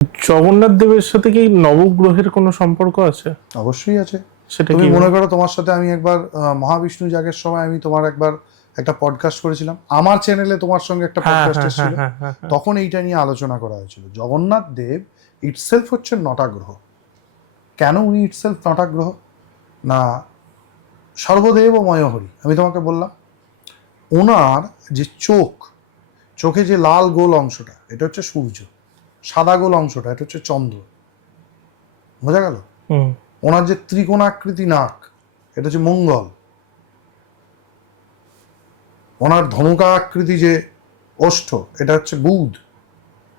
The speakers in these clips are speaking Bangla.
জগন্নাথ দেবের সাথে কি নবগ্রহের কোনো সম্পর্ক আছে? অবশ্যই আছে। সেটা তুমি কি? মনে করো তোমার সাথে আমি একবার মহাবিষ্ণু যাগের সময় আমি তোমার একবার একটা পডকাস্ট করেছিলাম, আমার চ্যানেলে তোমার সঙ্গে একটা হ্যাঁ পডকাস্ট হ্যাঁ এসেছিল। হ্যাঁ হ্যাঁ হ্যাঁ। তখন এইটা নিয়ে আলোচনা করা হয়েছিল। জগন্নাথ দেব ইটসেলফ হচ্ছে নটা গ্রহ। কেন উনি ইটসেলফ নটা গ্রহ? না, সর্বদেব ও ময়হরি। আমি তোমাকে বললাম ওনার যে চোখে যে লাল গোল অংশটা এটা হচ্ছে সূর্য, সাদা গোল অংশটা এটা হচ্ছে চন্দ্র। বোঝা গেল? হুম। ওনার যে ত্রিকোণাকৃতি নাক এটা হচ্ছে মঙ্গল। ওনার ধনুকাকৃতি যে ওষ্ঠ এটা হচ্ছে বুধ।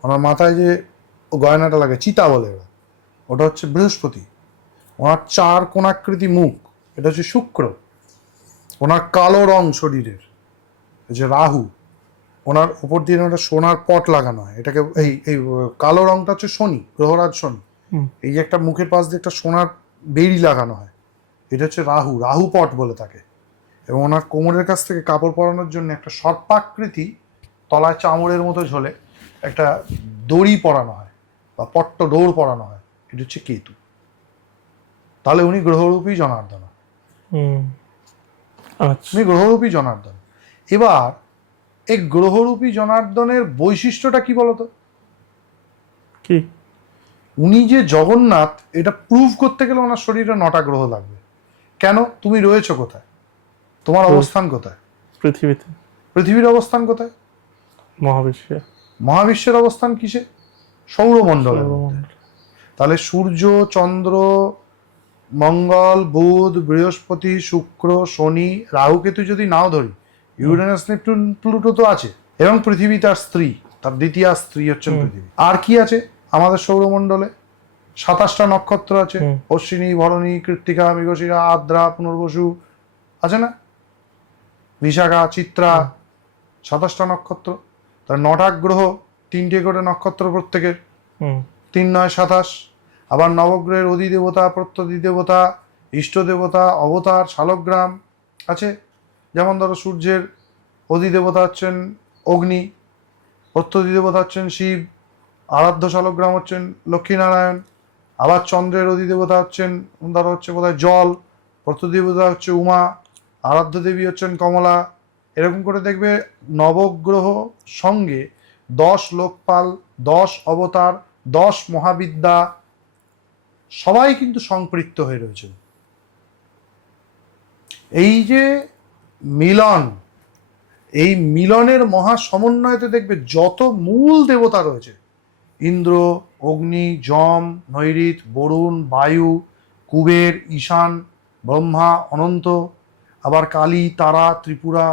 ওনার মাথায় যে গয়নাটা লাগে চিতা বলে ওটা হচ্ছে বৃহস্পতি। ওনার চার কোণাকৃতি মুখ এটা হচ্ছে শুক্র। ওনার কালো রং শরীরের যে রাহু। ওনার উপর দিয়ে একটা সোনার পট লাগানো হয়, এটাকে এই এই কালো রংটা হচ্ছে শনি, গ্রহরাজ শনি। এই যে একটা মুখের পাশ দিয়ে একটা সোনার বেড়ি লাগানো হয় এটা হচ্ছে রাহু, রাহু পট বলে তাকে। এবং ওনার কোমরের কাছ থেকে কাপড় পরানোর জন্য একটা সর্পাকৃতি তলায় চামড়ের মতো ঝোলে একটা দড়ি পরানো হয় বা পট্ট দৌড় পরানো হয়, এটা হচ্ছে কেতু। তাহলে উনি গ্রহরূপী জনার্দন। আচ্ছা। উনি গ্রহরূপী জনার্দন। এবার এই গ্রহরূপী জনার্দনের বৈশিষ্ট্যটা কি বলতো? কি? উনি যে জগন্নাথ এটা প্রুভ করতে গেলে ওনার শরীরে 9টা গ্রহ লাগবে। কেন? তুমি রয়েছো কোথায়? তোমার অবস্থান কোথায়? পৃথিবীতে। পৃথিবীর অবস্থান কোথায়? মহাবিশ্বে। মহাবিশ্বের অবস্থান কিসে? সৌরমণ্ডলের মধ্যে। তাহলে সূর্য, চন্দ্র, মঙ্গল, বুধ, বৃহস্পতি, শুক্র, শনি, রাহু, কেতু যদি নাও ধরি, ইউরেনাস, নেপচুন, প্লুটো তো আছে। এবং পৃথিবী তার স্ত্রী, তার দ্বিতীয় স্ত্রী হচ্ছেন পৃথিবী। আর কি আছে আমাদের সৌরমণ্ডলে? 27টা নক্ষত্র আছে। অশ্বিনী, ভরণী, কৃত্তিকা, মৃগশিরা, আদ্রা, পুনর্বসু, আছে না? বিশাখা, চিত্রা, 27টা নক্ষত্র। তার 9টা গ্রহ, 3টে করে নক্ষত্র প্রত্যেকের। 3 9 27। আবার নবগ্রহের অধিদেবতা, প্রত্যধিদেবতা, ইষ্ট দেবতা, অবতার, শালগ্রাম আছে। যেমন ধরো সূর্যের অধিদেবতা হচ্ছেন অগ্নি, প্রত্যধিদেবতা হচ্ছেন শিব, আরাধ্য শালগ্রাম হচ্ছেন লক্ষ্মীনারায়ণ। আবার চন্দ্রের অধিদেবতা হচ্ছেন ধরো হচ্ছে বোধহয় জল, প্রত্যধিদেবতা হচ্ছে উমা, আরাধ্য দেবী হচ্ছেন কমলা। এরকম করে দেখবে নবগ্রহ সঙ্গে 10 লোকপাল, 10 অবতার, 10 মহাবিদ্যা সবাই কিন্তু সম্পৃক্ত হয়ে রয়েছে। এই যে মিলন, এই মিলনের মহা সমন্বয়তে দেখবে যত মূল দেবতা রয়েছে, ইন্দ্র, অগ্নি, যম, নৈঋত, বরুণ, বায়ু, কুবের, ঈশান, ব্রহ্মা, অনন্ত, আবার কালী, তারা, ত্রিপুরা,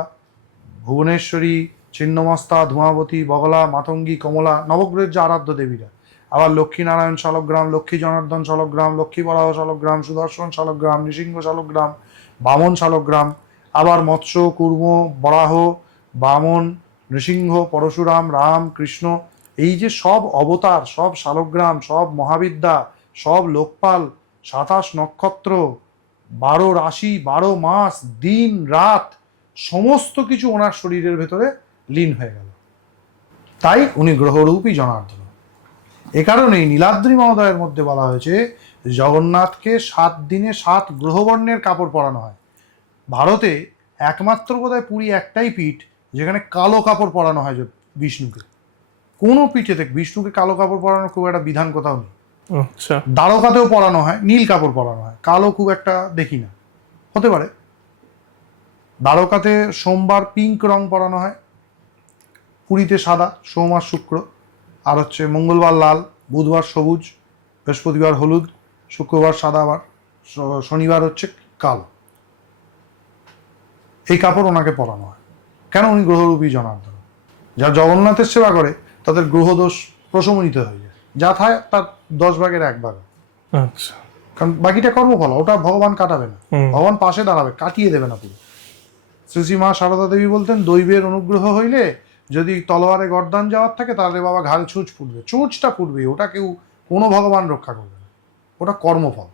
ভুবনেশ্বরী, ছিন্নমস্তা, ধূমাবতী, বগলা, মাতঙ্গী, কমলা, নবগ্রহের যে আরাধ্য দেবীরা। আবার লক্ষ্মীনারায়ণ শালগ্রাম, লক্ষ্মী জনার্দন শালগ্রাম, লক্ষ্মী বরাহ শালগ্রাম, সুদর্শন শালগ্রাম, নৃসিংহ শালগ্রাম, বামন শালগ্রাম। আবার মৎস্য, কুর্ম, বরাহ, বামন, নৃসিংহ, পরশুরাম, রাম, কৃষ্ণ, এই যে সব অবতার, সব শালগ্রাম, সব মহাবিদ্যা, সব লোকপাল, 27 নক্ষত্র, 12 রাশি, 12 মাস, দিন রাত, সমস্ত কিছু ওনার শরীরের ভেতরে লীন হয়ে গেল। তাই উনি গ্রহরূপী জনার্দন। এ কারণেই নীলাদ্রি মহোদয়ের মধ্যে বলা হয়েছে জগন্নাথকে 7 দিনে 7 গ্রহবর্ণের কাপড় পরানো হয়। ভারতে একমাত্র বোধহয় পুরী একটাই পীঠ যেখানে কালো কাপড় পরানো হয় বিষ্ণুকে। কোনো পীঠে দেখ বিষ্ণুকে কালো কাপড় পরানোর খুব একটা বিধান কোথাও নেই। আচ্ছা। দ্বারকাতেও পরানো হয়, নীল কাপড় পরানো হয়, কালো খুব একটা দেখি না। হতে পারে দ্বারকাতে সোমবার পিঙ্ক রং পরানো হয়, পুরীতে সাদা, সোম আর শুক্র, আর হচ্ছে মঙ্গলবার লাল, বুধবার সবুজ, বৃহস্পতিবার হলুদ, শুক্রবার সাদা, আবার শনিবার হচ্ছে কালো। এই কাপড় ওনাকে পরানো হয়। কেন? উনি গ্রহরূপী জনার্দন। যারা জগন্নাথের সেবা করে তাদের গ্রহদোষ প্রশমিত হয়ে যায়, যা থাকে তার 10 ভাগের 1 ভাগ। আচ্ছা। কারণ বাকিটা কর্মফল, ওটা ভগবান কাটাবে না, ভগবান পাশে দাঁড়াবে, কাটিয়ে দেবে না পুরো। শ্রী শ্রী মা সারদা দেবী বলতেন, দৈবের অনুগ্রহ হইলে যদি তলোয়ারে গর্দান যাওয়ার থাকে তাহলে বাবা ঘাড়ে ছুঁচ ফুটবে, ছুঁচটা ফুটবে, ওটা কেউ কোনো ভগবান রক্ষা করবে না, ওটা কর্মফল।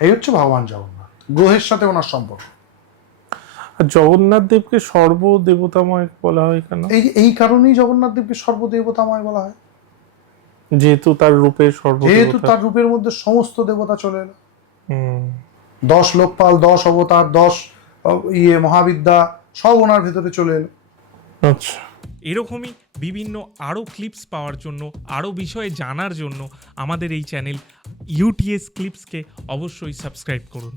এই হচ্ছে ভগবান জগন্নাথ, গ্রহের সাথে ওনার সম্পর্ক। আর জগন্নাথ দেবকে সর্বদেবতাময় বলা হয় কেন? এই কারণেই জগন্নাথ দেবকে সর্বদেবতাময় বলা হয়। যেহেতু তার রূপে যেহেতু সর্বদেবতা। তার রূপের মধ্যে সমস্ত দেবতা চলে এলো। হুম, 10 লোকপাল, 10 অবতার, 10 মহাবিদ্যা সব ওনার ভেতরে চলে এলো। আচ্ছা। এরকমই বিভিন্ন আরও ক্লিপস পাওয়ার জন্য, আরও বিষয়ে জানার জন্য আমাদের এই চ্যানেল ইউটিএস ক্লিপসকে অবশ্যই সাবস্ক্রাইব করুন।